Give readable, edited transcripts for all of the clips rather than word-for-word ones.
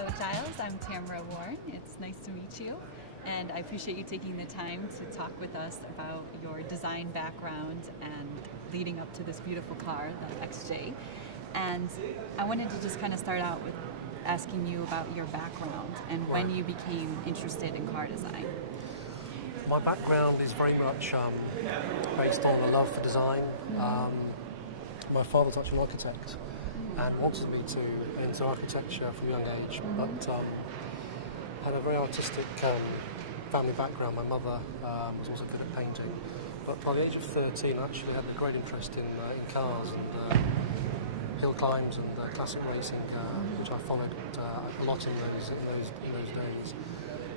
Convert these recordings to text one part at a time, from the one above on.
Hello, Giles. I'm Tamara Warren. It's nice to meet you, and I appreciate you taking the time to talk with us about your design background and leading up to this beautiful car, the XJ. And I wanted to just kind of start out with asking you about your background and when you became interested in car design. My background is very much based on a love for design. My father's actually an architect and wanted me to into architecture from a young age, but had a very artistic family background. My mother was also good at painting, but by the age of 13 I actually had a great interest in cars and hill climbs and classic racing, which I followed a lot in those days.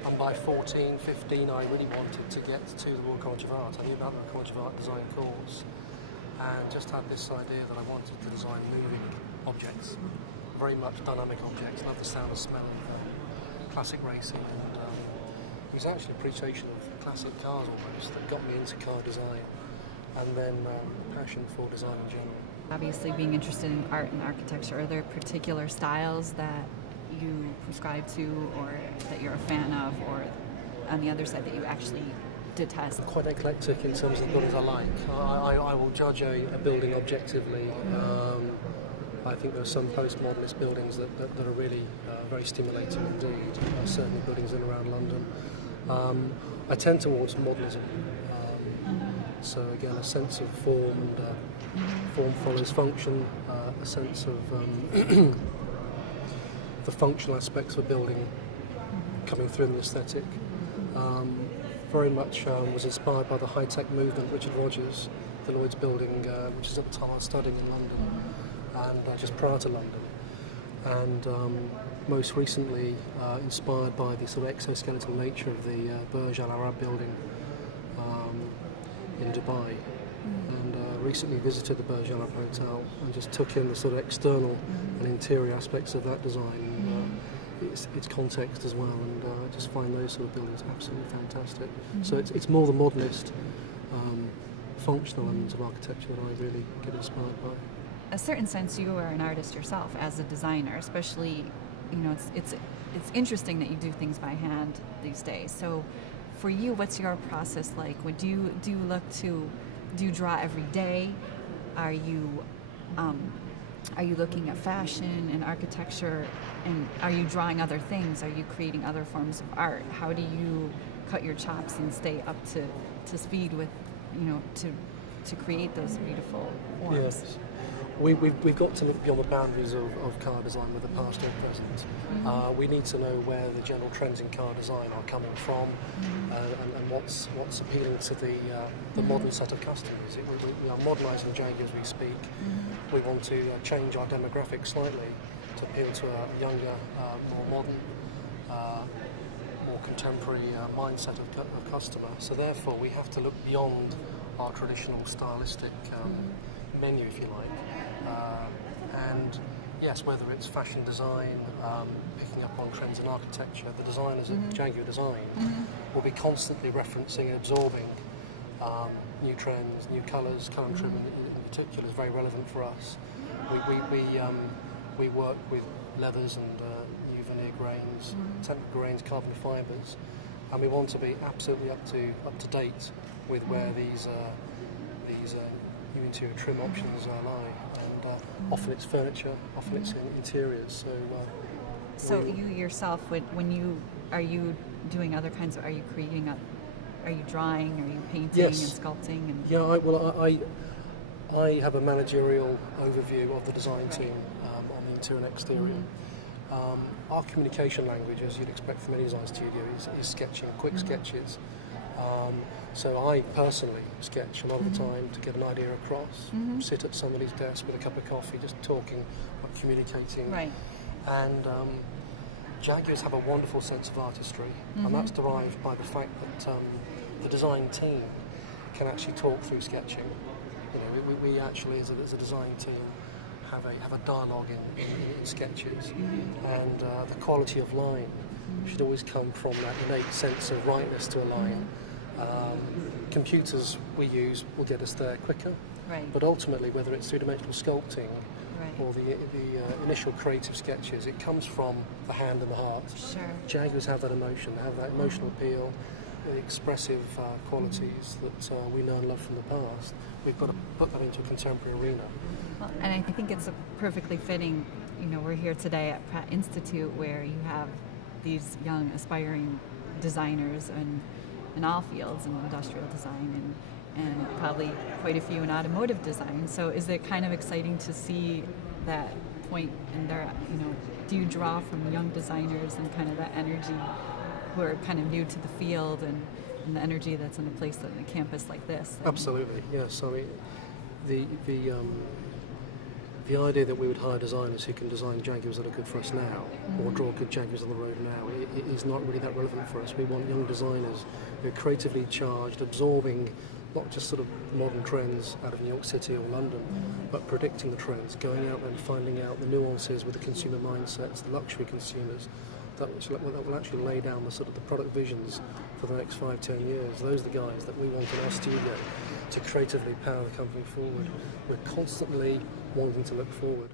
And by 14, 15 I really wanted to get to the Royal College of Art. I knew about the College of Art design course and just had this idea that I wanted to design moving objects, very much dynamic objects. Love the sound and smell of classic racing, and it was actually appreciation of classic cars almost that got me into car design, and then passion for design in general. Obviously, being interested in art and architecture, are there particular styles that you prescribe to or that you're a fan of, or on the other side that you actually detest? I'm quite eclectic in terms of the buildings I like. I will judge a building objectively. I think there are some postmodernist buildings that are really very stimulating indeed, certainly buildings in and around London. I tend towards modernism, so again a sense of form, and form follows function, a sense of the functional aspects of a building coming through in the aesthetic. Very much was inspired by the high-tech movement. Richard Rogers, the Lloyd's building, which is at the time I was studying in London, and just prior to London, and most recently inspired by the sort of exoskeletal nature of the Burj Al Arab building in Dubai, and recently visited the Burj Al Arab Hotel and just took in the sort of external and interior aspects of that design, its context as well, and I just find those sort of buildings absolutely fantastic. So it's more the modernist, functional elements of architecture that I really get inspired by. A certain sense, you are an artist yourself as a designer, especially, it's interesting that you do things by hand these days. So for you, what's your process like? Do you draw every day? Are you looking at fashion and architecture, and are you drawing other things? Are you creating other forms of art? How do you cut your chops and stay up to speed with, to create those beautiful forms? Yes. We've got to look beyond the boundaries of car design with the past or present. We need to know where the general trends in car design are coming from, and what's appealing to the modern set of customers. We are modernising Jaguar as we speak. We want to change our demographic slightly to appeal to a younger, more modern, more contemporary mindset of customer. So therefore we have to look beyond our traditional stylistic menu, if you like. And yes, whether it's fashion design, picking up on trends in architecture, the designers at Jaguar Design will be constantly referencing and absorbing new trends, new colours. Colour and trim in particular is very relevant for us. We work with leathers and new veneer grains, technical grains, carbon fibres, and we want to be absolutely up to date with where these new interior trim options lie, and often it's furniture, often it's in interiors. So you yourself, are you doing other kinds of? Are you creating are you drawing? Are you painting and sculpting? And I have a managerial overview of the design team on the interior and exterior. Our communication language, as you'd expect from any design studio, is sketching, quick sketches. So I personally sketch a lot of the time to get an idea across, sit at somebody's desk with a cup of coffee, just talking, communicating. Right. And Jaguars have a wonderful sense of artistry, and that's derived by the fact that the design team can actually talk through sketching. We actually, as a design team, have a dialogue in sketches, and the quality of line should always come from that innate sense of rightness to a line. Computers we use will get us there quicker, but ultimately, whether it's three-dimensional sculpting Right. or the initial creative sketches, it comes from the hand and the heart. Sure. Jaguars have that emotion, they have that emotional appeal, the expressive qualities that we know and love from the past. We've got to put that into a contemporary arena. Well, and I think it's a perfectly fitting, we're here today at Pratt Institute where you have these young aspiring designers in all fields, in industrial design and probably quite a few in automotive design. So is it kind of exciting to see that point in their, do you draw from young designers and kind of that energy who are kind of new to the field and the energy that's in a place in a campus like this? Absolutely, yes. I mean, the idea that we would hire designers who can design Jaguars that are good for us now, or draw good Jaguars on the road now, it is not really that relevant for us. We want young designers who are creatively charged, absorbing not just sort of modern trends out of New York City or London, but predicting the trends, going out and finding out the nuances with the consumer mindsets, the luxury consumers, that will actually lay down the sort of the product visions for the next 5-10 years. Those are the guys that we want in our studio to creatively power the company forward. We're constantly wanting to look forward.